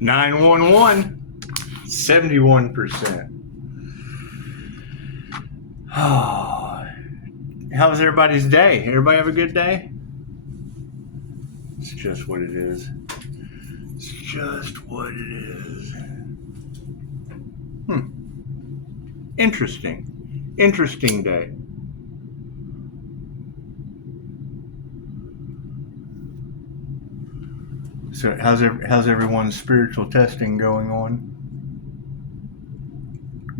911, 71%. Oh, how was everybody's day? Everybody have a good day? It's just what it is. It's just what it is. Interesting day. So how's everyone's spiritual testing going on?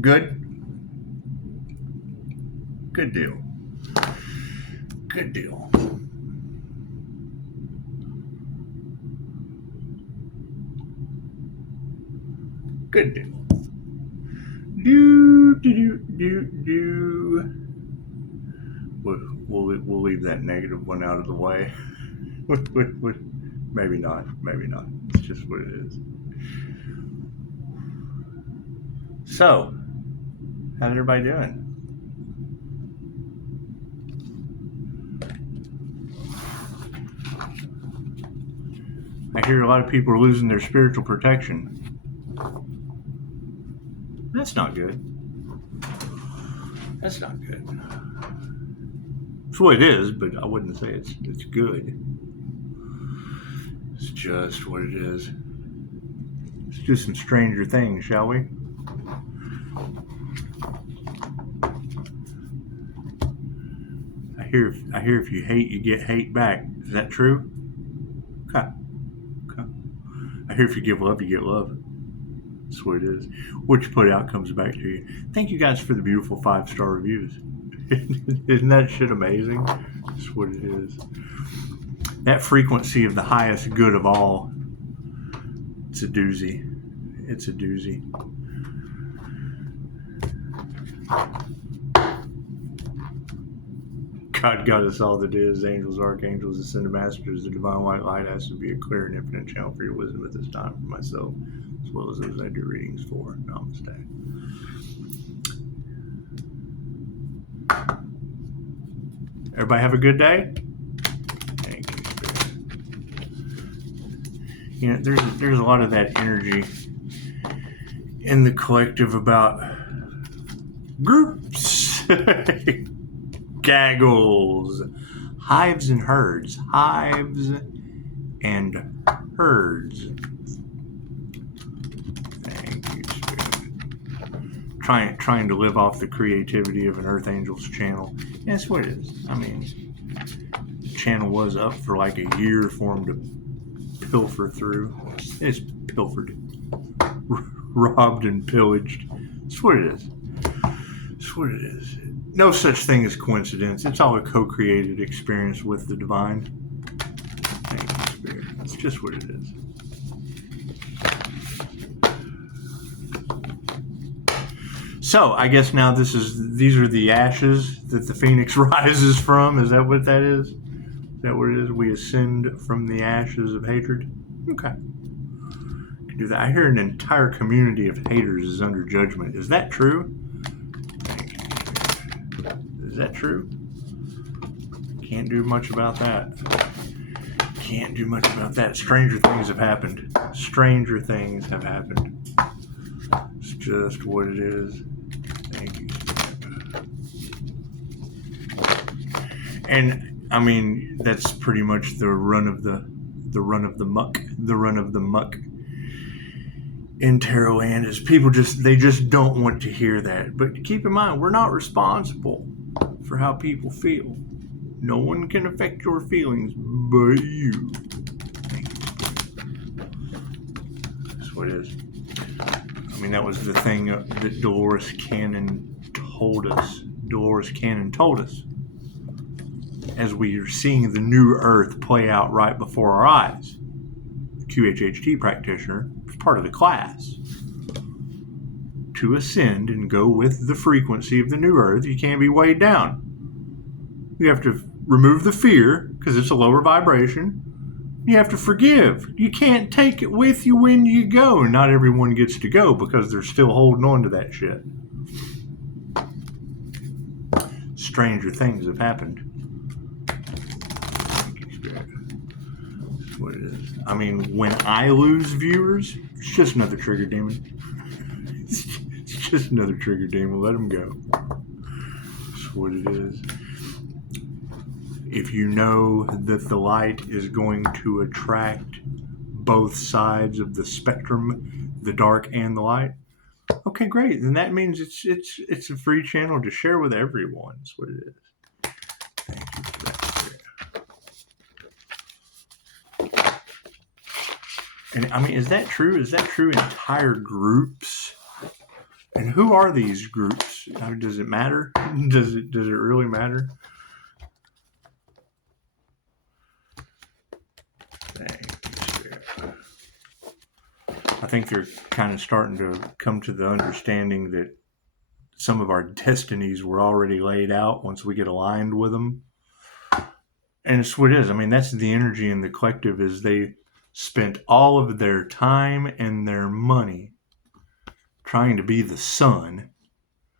Good? Good deal. Good deal. Good deal. We'll leave that negative one out of the way. Maybe not. It's just what it is. So, how's everybody doing? I hear a lot of people are losing their spiritual protection. That's not good. That's not good. It's what it is, but I wouldn't say it's good. It's just what it is. Let's do some stranger things, shall we? I hear if you hate, you get hate back. Is that true? Okay. I hear if you give love, you get love. That's what it is. What you put out comes back to you. Thank you guys for the beautiful 5-star reviews. Isn't that shit amazing? That's what it is. That frequency of the highest good of all. It's a doozy. It's a doozy. God got us all that is. Angels, archangels, ascended masters, the divine white light has to be a clear and infinite channel for your wisdom at this time for myself, as well as those I do readings for. Namaste. Everybody have a good day? Thank you, Spirit. You know, there's a lot of that energy in the collective about groups. Gaggles. Hives and herds. Hives and herds. Thank you, Spirit. Trying to live off the creativity of an Earth Angel's channel. Yeah, that's what it is. I mean, the channel was up for like a year for him to pilfer through. It's pilfered. Robbed and pillaged. That's what it is. That's what it is. No such thing as coincidence. It's all a co-created experience with the divine. Thank you, Spirit. It's just what it is. So, I guess now these are the ashes that the phoenix rises from. Is that what that is? Is that what it is? We ascend from the ashes of hatred? Okay. Can do that. I hear an entire community of haters is under judgment. Is that true? Is that true? Can't do much about that. Can't do much about that. Stranger things have happened. Stranger things have happened. It's just what it is. Thank you. And I mean, that's pretty much the run of the muck in tarot land is people they just don't want to hear that. But keep in mind, we're not responsible for how people feel. No one can affect your feelings but you. That's what it is. I mean, that was the thing that Dolores Cannon told us. As we are seeing the new Earth play out right before our eyes. The QHHT practitioner was part of the class. To ascend and go with the frequency of the new Earth, you can't be weighed down. You have to remove the fear, because it's a lower vibration. You have to forgive. You can't take it with you when you go. And not everyone gets to go because they're still holding on to that shit. Stranger things have happened. That's what it is. I mean, when I lose viewers, it's just another trigger demon. It's just another trigger demon. Let them go. That's what it is. If you know that the light is going to attract both sides of the spectrum, the dark and the light, okay, great. Then that means it's a free channel to share with everyone. That's what it is. Thank you for that. And I mean, is that true? Is that true? Entire groups? And who are these groups? I mean, does it matter? Does it really matter? I think they're kind of starting to come to the understanding that some of our destinies were already laid out once we get aligned with them. And it's what it is. I mean, that's the energy in the collective, is they spent all of their time and their money trying to be the sun.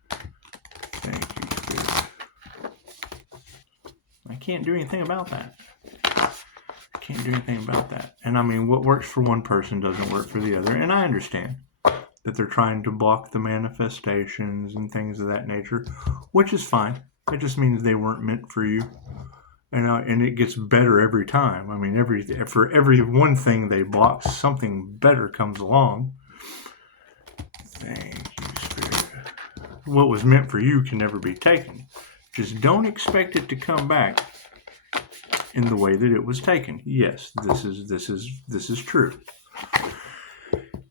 Thank you, Spirit. I can't do anything about that. Can't do anything about that. And I mean, what works for one person doesn't work for the other. And I understand that they're trying to block the manifestations and things of that nature, which is fine. It just means they weren't meant for you. And it gets better every time. I mean, for every one thing they block, something better comes along. Thank you, Spirit. What was meant for you can never be taken. Just don't expect it to come back in the way that it was taken. Yes, this is true.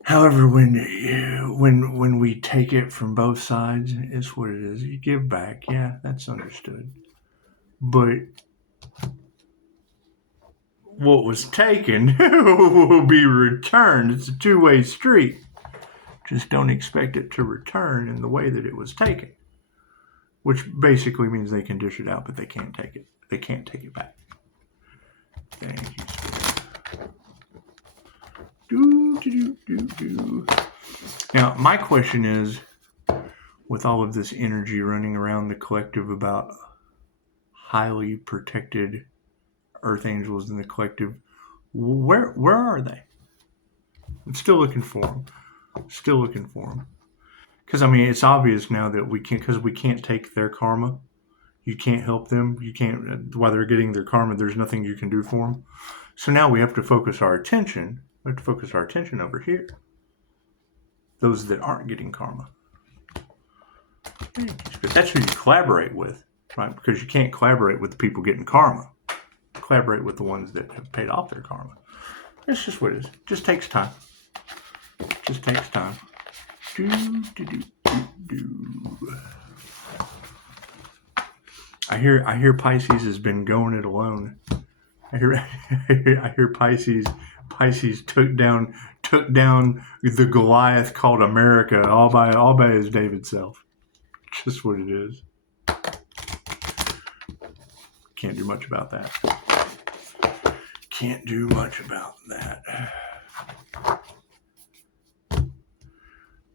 However, when we take it from both sides, it's what it is. You give back. Yeah, that's understood. But what was taken will be returned. It's a two-way street. Just don't expect it to return in the way that it was taken. Which basically means they can dish it out, but they can't take it. They can't take it back. Thank you, Spirit. Now, my question is, with all of this energy running around the collective about highly protected earth angels in the collective, where are they? I'm still looking for them. Because I mean, it's obvious now that we can't take their karma. You can't help them. You can't, while they're getting their karma, there's nothing you can do for them. So now we have to focus our attention. We have to focus our attention over here. Those that aren't getting karma. That's who you collaborate with, right? Because you can't collaborate with the people getting karma. Collaborate with the ones that have paid off their karma. That's just what it is. Just takes time. Just takes time. I hear Pisces has been going it alone. I hear Pisces took down the Goliath called America all by his David self. Just what it is. Can't do much about that. Can't do much about that.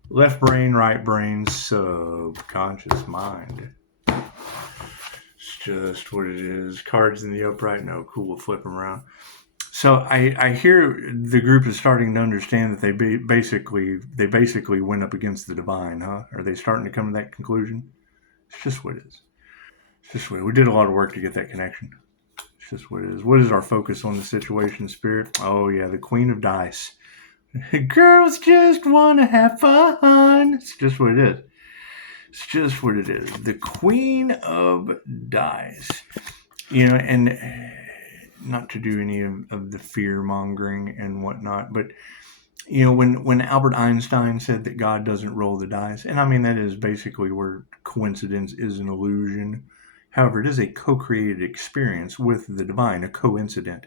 Left brain, right brain, subconscious mind. It's just what it is. Cards in the upright, no, cool, we'll flip them around. So I hear the group is starting to understand that they basically went up against the divine, huh? Are they starting to come to that conclusion? It's just what it is. It's just what it is. We did a lot of work to get that connection. It's just what it is. What is our focus on the situation, Spirit? Oh yeah, the Queen of Dice. Girls just want to have fun. It's just what it is. It's just what it is. The Queen of Dice. You know, and not to do any of the fear-mongering and whatnot, but, you know, when Albert Einstein said that God doesn't roll the dice, and I mean, that is basically where coincidence is an illusion. However, it is a co-created experience with the divine, a coincident.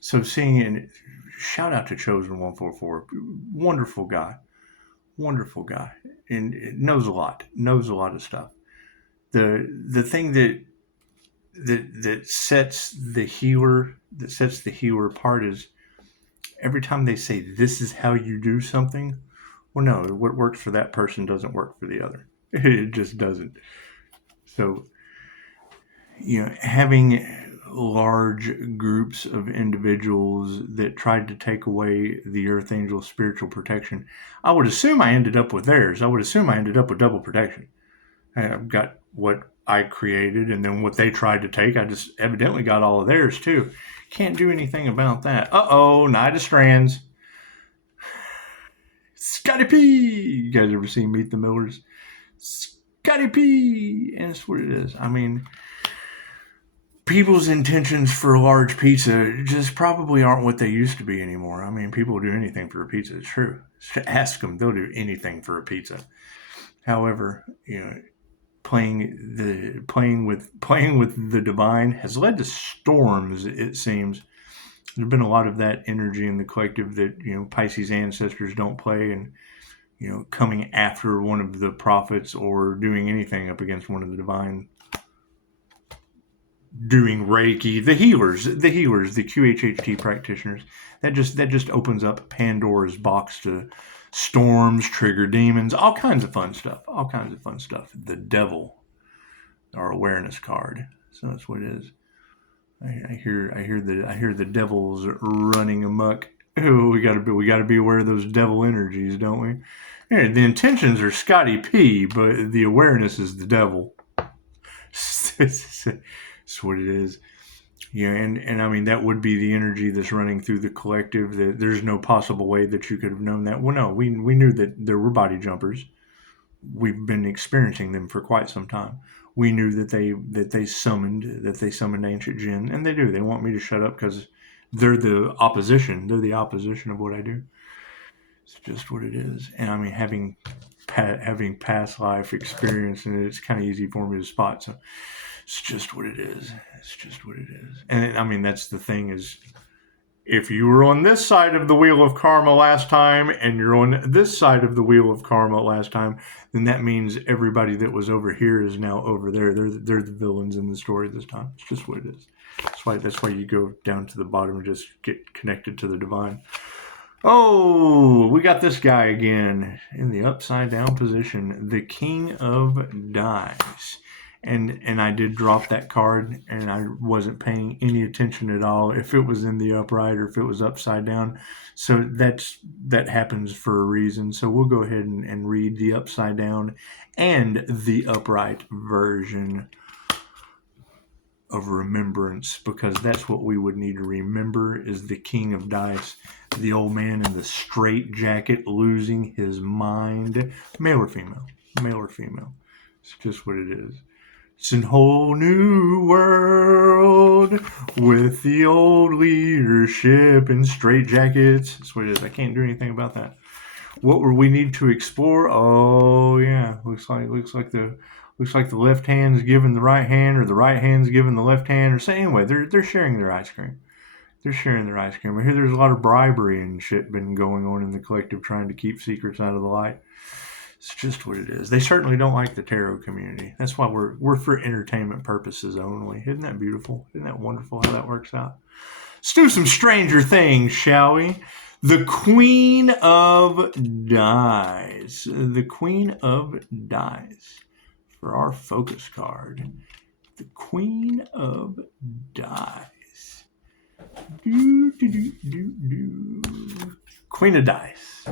So seeing it, shout out to Chosen 144, wonderful guy, and it knows a lot of stuff. The thing that sets the healer apart is every time they say this is how you do something. Well, no, what works for that person doesn't work for the other. It just doesn't. So, you know, having large groups of individuals that tried to take away the Earth Angel's spiritual protection. I would assume I ended up with theirs. I would assume I ended up with double protection. I've got what I created, and then what they tried to take, I just evidently got all of theirs too. Can't do anything about that. Uh-oh, Night of Strands. Scotty P! You guys ever seen Meet the Millers? Scotty P! And that's what it is. I mean, people's intentions for a large pizza just probably aren't what they used to be anymore. I mean, people will do anything for a pizza. It's true. Ask them, they'll do anything for a pizza. However, playing with the divine has led to storms. It seems there's been a lot of that energy in the collective that Pisces ancestors don't play, and coming after one of the prophets or doing anything up against one of the divine, doing Reiki, the healers, the QHHT practitioners. That just opens up Pandora's box to storms, trigger demons, all kinds of fun stuff. The devil, our awareness card. So that's what it is. I hear the devils running amok. Oh, we gotta be aware of those devil energies, don't we? Yeah, the intentions are Scotty P, but the awareness is the devil. That's what it is. Yeah, and I mean, that would be the energy that's running through the collective. That there's no possible way that you could have known that. Well, no, we knew that there were body jumpers. We've been experiencing them for quite some time. We knew that they summoned ancient jinn, and they do. They want me to shut up because they're the opposition. They're the opposition of what I do. It's just what it is. And I mean, having past life experience, and it's kind of easy for me to spot. So it's just what it is. And I mean, that's the thing is, if you were on this side of the wheel of karma last time and you're on this side of the wheel of karma last time, then that means everybody that was over here is now over there. They're the villains in the story this time. It's just what it is. That's why you go down to the bottom and just get connected to the divine. Oh, we got this guy again in the upside down position, the King of Dice. And I did drop that card, and I wasn't paying any attention at all if it was in the upright or if it was upside down. So that happens for a reason. So we'll go ahead and read the upside down and the upright version of remembrance, because that's what we would need to remember is the King of Dice, the old man in the straight jacket losing his mind. Male or female? Male or female? It's just what it is. It's a whole new world with the old leadership in straight jackets. That's what it is. I can't do anything about that. What will we need to explore? Oh yeah, looks like the left hand's giving the right hand, or the right hand's giving the left hand, or so anyway, they're sharing their ice cream. I hear there's a lot of bribery and shit been going on in the collective, trying to keep secrets out of the light. It's just what it is. They certainly don't like the tarot community. That's why we're for entertainment purposes only. Isn't that beautiful? Isn't that wonderful how that works out? Let's do some stranger things, shall we? The Queen of Dice. The Queen of Dice. For our focus card. The Queen of Dice. Queen of Dice.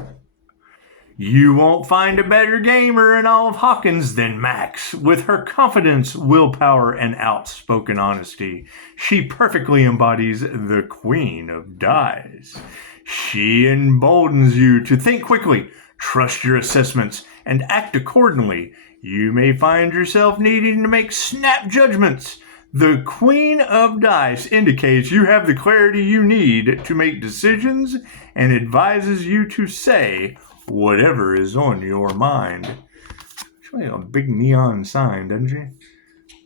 You won't find a better gamer in all of Hawkins than Max. With her confidence, willpower, and outspoken honesty, she perfectly embodies the Queen of Dice. She emboldens you to think quickly, trust your assessments, and act accordingly. You may find yourself needing to make snap judgments. The Queen of Dice indicates you have the clarity you need to make decisions and advises you to say whatever is on your mind. Actually, a big neon sign, doesn't she?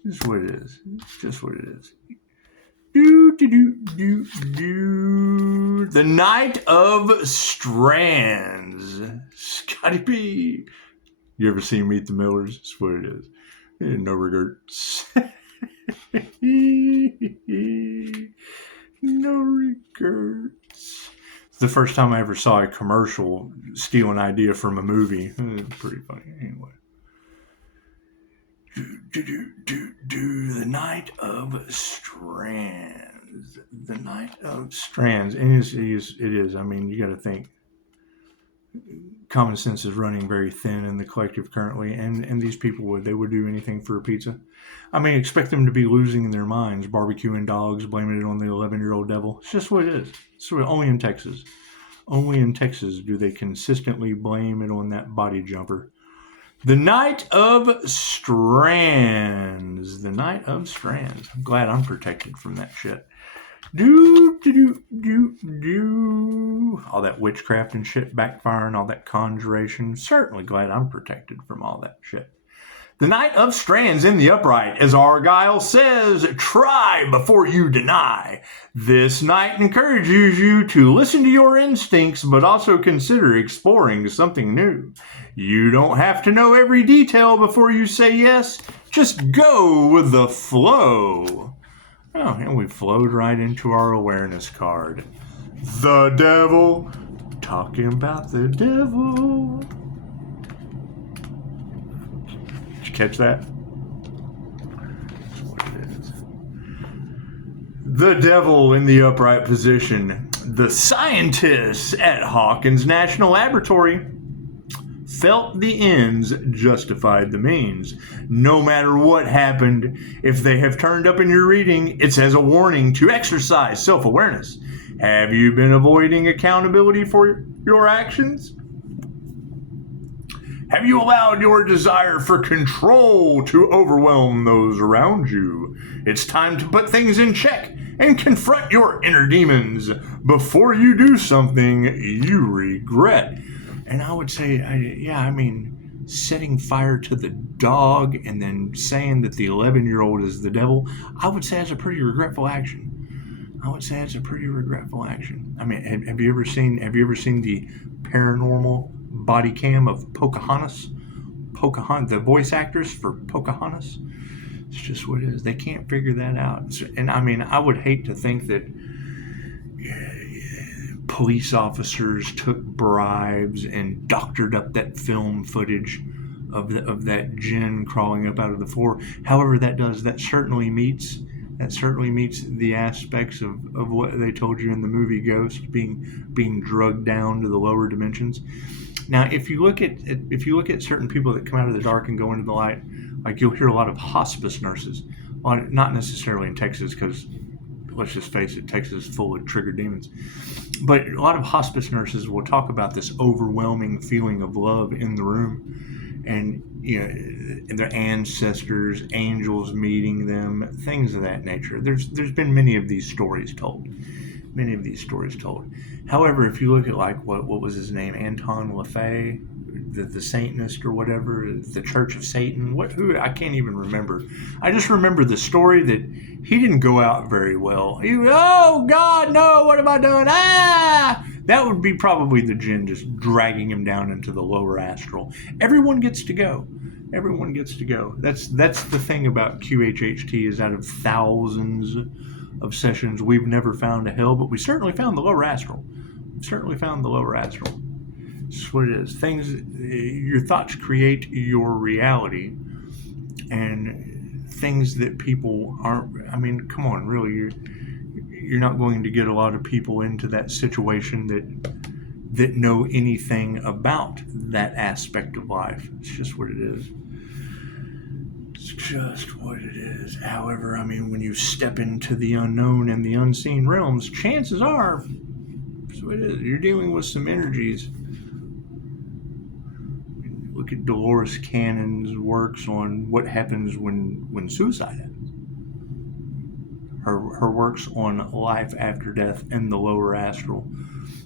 Just what it is. It's just what it is. The Knight of Strands. Scotty P. You ever seen Meet the Millers? That's what it is. No regrets. No regrets. It's the first time I ever saw a commercial steal an idea from a movie. It was pretty funny. Anyway. The Knight of Strands. The Knight of Strands. And it is. I mean, you got to think. Common sense is running very thin in the collective currently, and these people would do anything for a pizza. I mean, expect them to be losing their minds, barbecuing dogs, blaming it on the 11-year-old devil. It's just what it is. So only in Texas. Only in Texas do they consistently blame it on that body jumper. The Knight of Strands. The Knight of Strands. I'm glad I'm protected from that shit. All that witchcraft and shit backfiring, all that conjuration. Certainly glad I'm protected from all that shit. The Knight of Strands in the upright, as Argyle says, try before you deny. This knight encourages you to listen to your instincts, but also consider exploring something new. You don't have to know every detail before you say yes. Just go with the flow. Oh, and we flowed right into our awareness card. The devil. Talking about the devil. Did you catch that? That's what it is. The devil in the upright position. The scientists at Hawkins National Laboratory felt the ends justified the means. No matter what happened, if they have turned up in your reading, it's as a warning to exercise self-awareness. Have you been avoiding accountability for your actions? Have you allowed your desire for control to overwhelm those around you? It's time to put things in check and confront your inner demons before you do something you regret. And I would say, setting fire to the dog and then saying that the 11-year-old is the devil, I would say that's a pretty regretful action. I mean, have you ever seen the paranormal body cam of Pocahontas? The voice actress for Pocahontas? It's just what it is. They can't figure that out. And I mean, I would hate to think that police officers took bribes and doctored up that film footage of that djinn crawling up out of the floor. However, that certainly meets the aspects of what they told you in the movie Ghost, being drugged down to the lower dimensions. Now, if you look at certain people that come out of the dark and go into the light, like you'll hear a lot of hospice nurses, not necessarily in Texas, because let's just face it, Texas is full of trigger demons. But a lot of hospice nurses will talk about this overwhelming feeling of love in the room, and and their ancestors, angels meeting them, things of that nature. There's been many of these stories told. However, if you look at like what was his name, Anton LaFay, the Satanist or whatever, the Church of Satan, who I can't even remember. I just remember the story that he didn't go out very well. Oh God, no! What have I done? That would be probably the djinn just dragging him down into the lower astral. Everyone gets to go. That's the thing about QHHT, is out of thousands of sessions, we've never found a hell, but we certainly found the lower astral. That's what it is. Your thoughts create your reality, and things that people aren't. I mean, come on, really, you're not going to get a lot of people into that situation that know anything about that aspect of life. It's just what it is. However, I mean, when you step into the unknown and the unseen realms, chances are, that's what it is, you're dealing with some energies. Look at Dolores Cannon's works on what happens when suicide happens. Her works on life after death and the lower astral.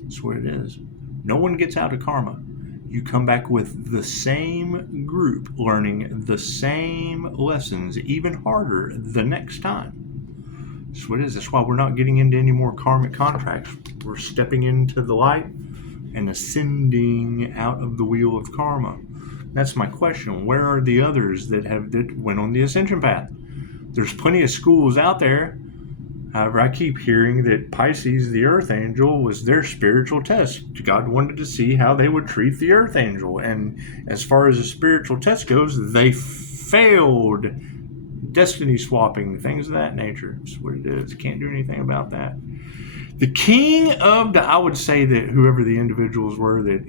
That's what it is. No one gets out of karma. You come back with the same group, learning the same lessons, even harder the next time. That's what it is. That's why we're not getting into any more karmic contracts. We're stepping into the light and ascending out of the wheel of karma. That's my question. Where are the others that went on the ascension path? There's plenty of schools out there. However, I keep hearing that Pisces, the Earth Angel, was their spiritual test. God wanted to see how they would treat the Earth Angel. And as far as the spiritual test goes, they failed, destiny swapping, things of that nature. That's what it is. Can't do anything about that. The king of I would say that whoever the individuals were that,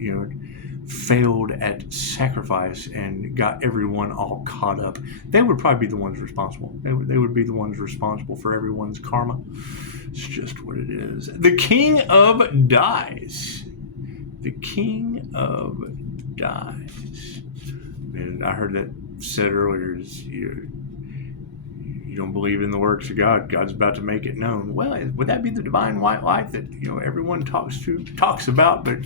failed at sacrifice and got everyone all caught up, they would probably be the ones responsible. They would be the ones responsible for everyone's karma. It's just what it is. The king of dies. The king of dies. And I heard that said earlier, is you don't believe in the works of God. God's about to make it known. Well, would that be the divine white light that everyone talks about, but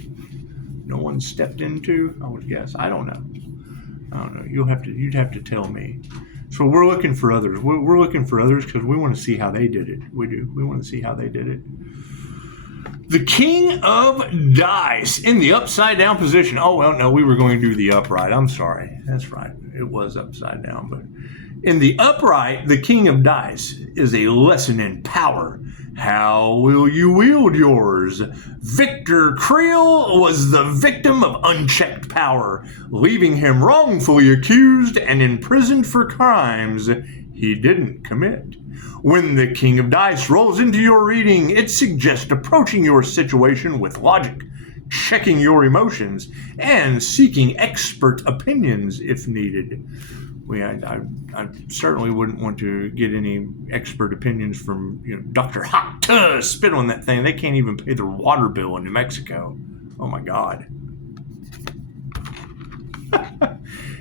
no one stepped into? I would guess. I don't know. You'd have to tell me. So we're looking for others. We're looking for others because we want to see how they did it. We do. We want to see how they did it. The king of dice in the upside down position. Oh, well, no, we were going to do the upright. I'm sorry. That's right. It was upside down. But in the upright, the king of dice is a lesson in power. How will you wield yours? Victor Creel was the victim of unchecked power, leaving him wrongfully accused and imprisoned for crimes he didn't commit. When the king of dice rolls into your reading, it suggests approaching your situation with logic, checking your emotions, and seeking expert opinions if needed. I certainly wouldn't want to get any expert opinions from Dr. Hot Tuz. Spit on that thing. They can't even pay their water bill in New Mexico. Oh my God.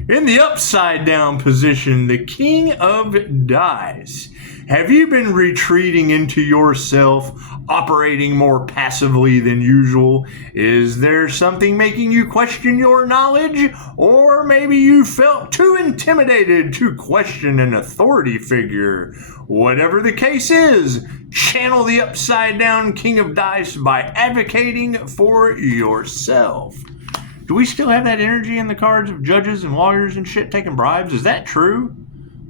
In the upside down position, the king of dice. Have you been retreating into yourself, operating more passively than usual? Is there something making you question your knowledge? Or maybe you felt too intimidated to question an authority figure? Whatever the case is, channel the upside down king of dice by advocating for yourself. Do we still have that energy in the cards of judges and lawyers and shit taking bribes? Is that true?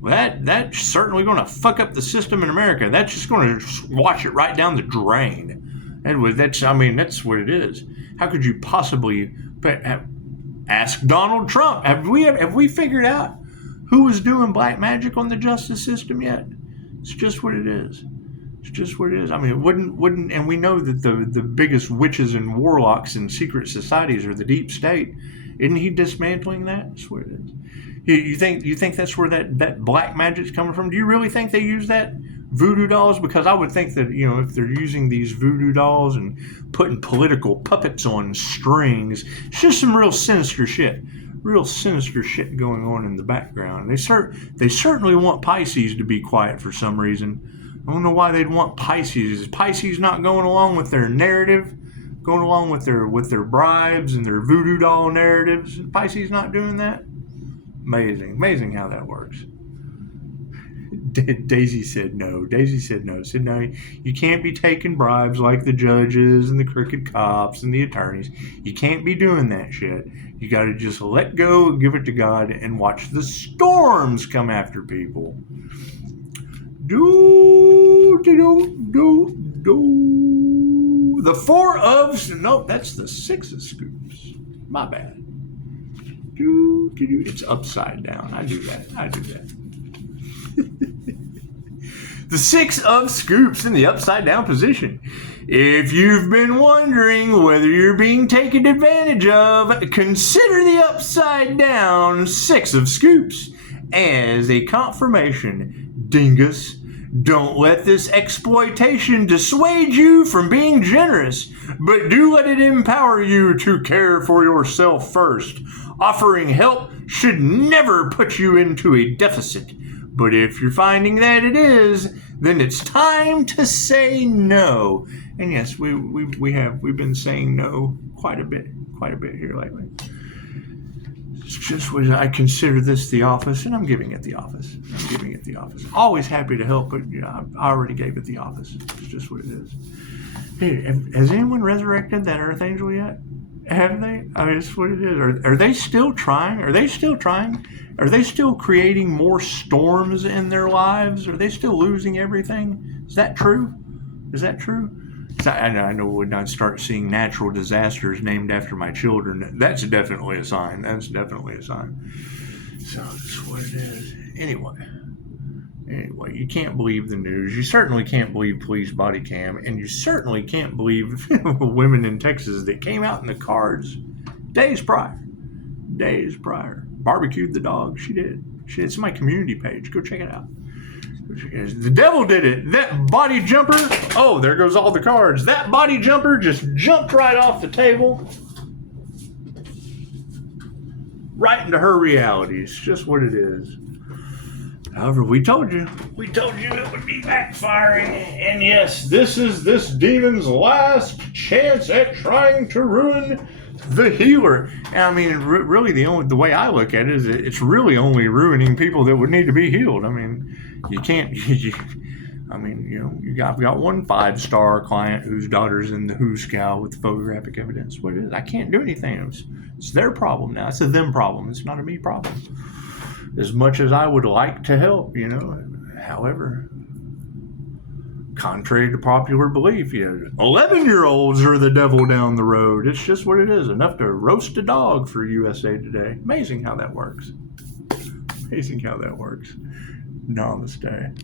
Well, that's certainly going to fuck up the system in America. That's just going to wash it right down the drain. That's what it is. How could you possibly ask Donald Trump? Have we figured out who was doing black magic on the justice system yet? It's just what it is. It's just what it is. I mean, it wouldn't, and we know that the biggest witches and warlocks and secret societies are the deep state. Isn't he dismantling that? That's what it is. You think that's where that black magic's coming from? Do you really think they use that voodoo dolls? Because I would think that if they're using these voodoo dolls and putting political puppets on strings, it's just some real sinister shit going on in the background. They certainly want Pisces to be quiet for some reason. I don't know why they'd want Pisces. Is Pisces not going along with their narrative? Going along with their bribes and their voodoo doll narratives? Is Pisces not doing that? Amazing how that works. Daisy said no. Said no, you can't be taking bribes like the judges and the crooked cops and the attorneys. You can't be doing that shit. You got to just let go, give it to God, and watch the storms come after people. The four of... Nope, that's the six of scoops. My bad. It's upside down. I do that. The six of scoops in the upside down position. If you've been wondering whether you're being taken advantage of, consider the upside down six of scoops as a confirmation. Dingus, don't let this exploitation dissuade you from being generous, but do let it empower you to care for yourself first. Offering help should never put you into a deficit, but if you're finding that it is, then it's time to say no. And yes, we've been saying no quite a bit here lately. It's just what I consider this the office, and I'm giving it the office. Always happy to help, but I already gave it the office. It's just what it is. Hey, has anyone resurrected that Earth Angel yet? Have they? I mean, it's what it is. Are they still trying? Are they still creating more storms in their lives? Are they still losing everything? Is that true? I know when I start seeing natural disasters named after my children, that's definitely a sign. So that's what it is. Anyway, you can't believe the news. You certainly can't believe police body cam, and you certainly can't believe women in Texas that came out in the cards days prior. Barbecued the dog. She did. It's my community page. Go check it out. The devil did it. That body jumper. Oh, there goes all the cards. That body jumper just jumped right off the table. Right into her reality. It's just what it is. However, we told you it would be backfiring. And yes, this is this demon's last chance at trying to ruin the healer. And I mean, really, the way I look at it is it's really only ruining people that would need to be healed. I mean, you can't. I've got one 5-star client whose daughter's in the Who Scout with photographic evidence. What it is, I can't do anything. It's their problem now. It's a them problem. It's not a me problem. As much as I would like to help, however, contrary to popular belief, 11-year-olds are the devil down the road. It's just what it is. Enough to roast a dog for USA Today. Amazing how that works. Namaste.